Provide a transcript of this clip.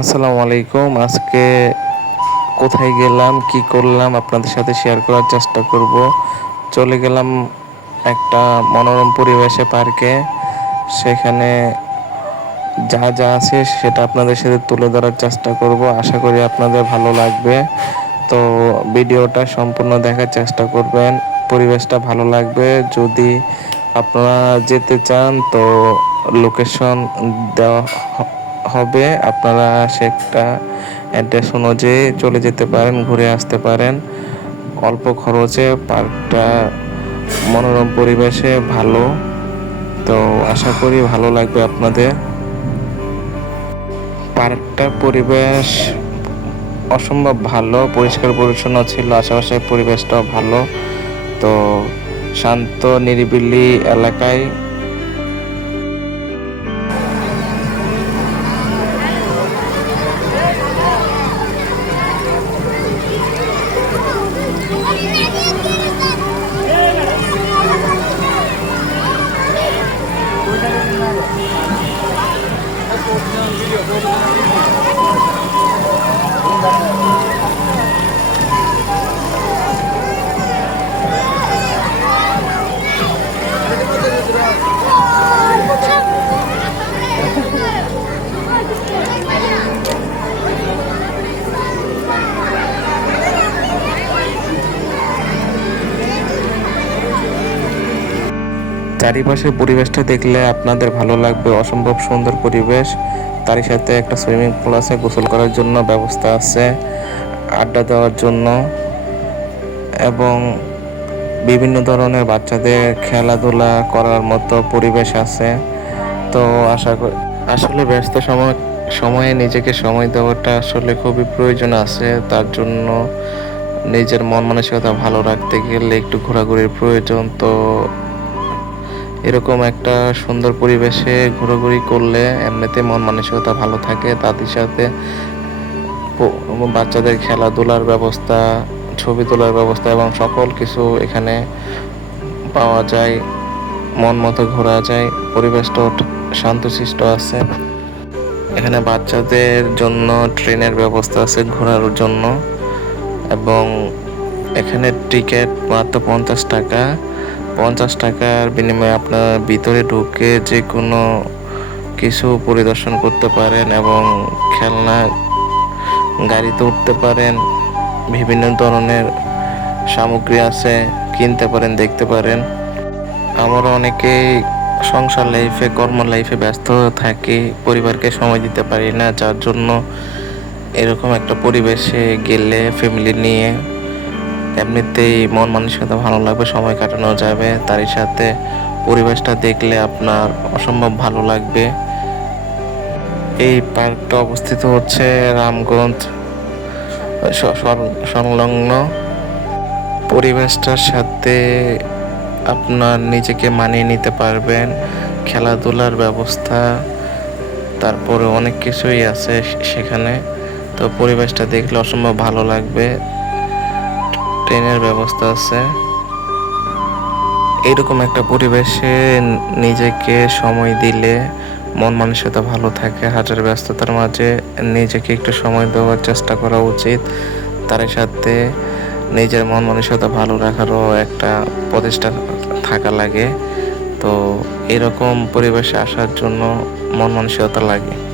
আসসালামু আলাইকুম। আজকে কোথায় গেলাম, কি করলাম আপনাদের সাথে শেয়ার করার চেষ্টা করব। চলে গেলাম একটা মনোরম পরিবেশে, পার্কে। সেখানে যা যা আছে সেটা আপনাদের সাথে তুলে ধরার চেষ্টা করব। আশা করি আপনাদের ভালো লাগবে। তো ভিডিওটা সম্পূর্ণ দেখার চেষ্টা করবেন। পরিবেশটা ভালো লাগবে। যদি আপনারা যেতে চান, তো লোকেশন দেওয়া হবে, আপনারা সেটা অ্যাড্রেস অনুযায়ী চলে যেতে পারেন, ঘুরে আসতে পারেন। অল্প খরচে পার্কটা মনোরম পরিবেশে ভালো। তো আশা করি ভালো লাগবে আপনাদের। পার্কটার পরিবেশ অসম্ভব ভালো, পরিষ্কার পরিচ্ছন্ন ছিল, আশেপাশের পরিবেশটাও ভালো। তো শান্ত, নিরিবিলি এলাকায় Oh, চারিপাশের পরিবেশটা দেখলে আপনাদের ভালো লাগবে, অসম্ভব সুন্দর পরিবেশ। তারই সাথে একটা সুইমিং পুল আছে, গোসল করার জন্য ব্যবস্থা আছে, আড্ডা দেওয়ার জন্য। এবং বিভিন্ন ধরনের বাচ্চাদের খেলাধুলা করার মতো পরিবেশ আছে। তো আশা করি আসলে ব্যস্ত সময়, সময়ে নিজেকে সময় দেওয়াটা আসলে খুবই প্রয়োজন আছে। তার জন্য নিজের মন মানসিকতা ভালো রাখতে গেলে একটু ঘোরাঘুরির প্রয়োজন। তো এরকম একটা সুন্দর পরিবেশে ঘোরাঘুরি করলে এমনিতে মন মানসিকতা ভালো থাকে তাদের সাথে বাচ্চাদের খেলাধুলার ব্যবস্থা, ছবি তোলার ব্যবস্থা এবং সকল কিছু এখানে পাওয়া যায়, মন মতো ঘোরা যায়, পরিবেশটাও শান্তশিষ্ট আছে। এখানে বাচ্চাদের জন্য ট্রেনের ব্যবস্থা আছে ঘোরার জন্য এবং এখানে টিকিট মাত্র পঞ্চাশ টাকা। পঞ্চাশ টাকার বিনিময়ে আপনার ভিতরে ঢুকে যে কোনো কিছু পরিদর্শন করতে পারেন এবং খেলনা, গাড়িতে উঠতে পারেন, বিভিন্ন ধরনের সামগ্রী আছে, কিনতে পারেন, দেখতে পারেন। আমরা অনেকেই সংসার লাইফে কর্ম লাইফে ব্যস্ত থাকি, পরিবারকে সময় দিতে পারি না, যার জন্য এরকম একটা পরিবেশে গেলে ফ্যামিলি নিয়ে এমনিতেই মন মানসিকতা ভালো লাগবে, সময় কাটানো যাবে। তারই সাথে পরিবেশটা দেখলে আপনার অসম্ভব ভালো লাগবে। এই পার্কটা অবস্থিত হচ্ছে রামগঞ্জ সংলগ্ন। পরিবেশটার সাথে আপনার নিজেকে মানিয়ে নিতে পারবেন, খেলাধুলার ব্যবস্থা, তারপরে অনেক কিছুই আছে সেখানে। তো পরিবেশটা দেখলে অসম্ভব ভালো লাগবে। ট্রেনের ব্যবস্থা আছে। এরকম একটা পরিবেশে নিজেকে সময় দিলে মন মানসিকতা ভালো থাকে হাজার ব্যস্ততার মাঝে নিজেকে একটু সময় দেওয়ার চেষ্টা করা উচিত। তার সাথে নিজের মন মানসিকতা ভালো রাখারও একটা প্রচেষ্টা থাকা লাগে। তো এরকম পরিবেশে আসার জন্য মন মানসিকতা লাগে।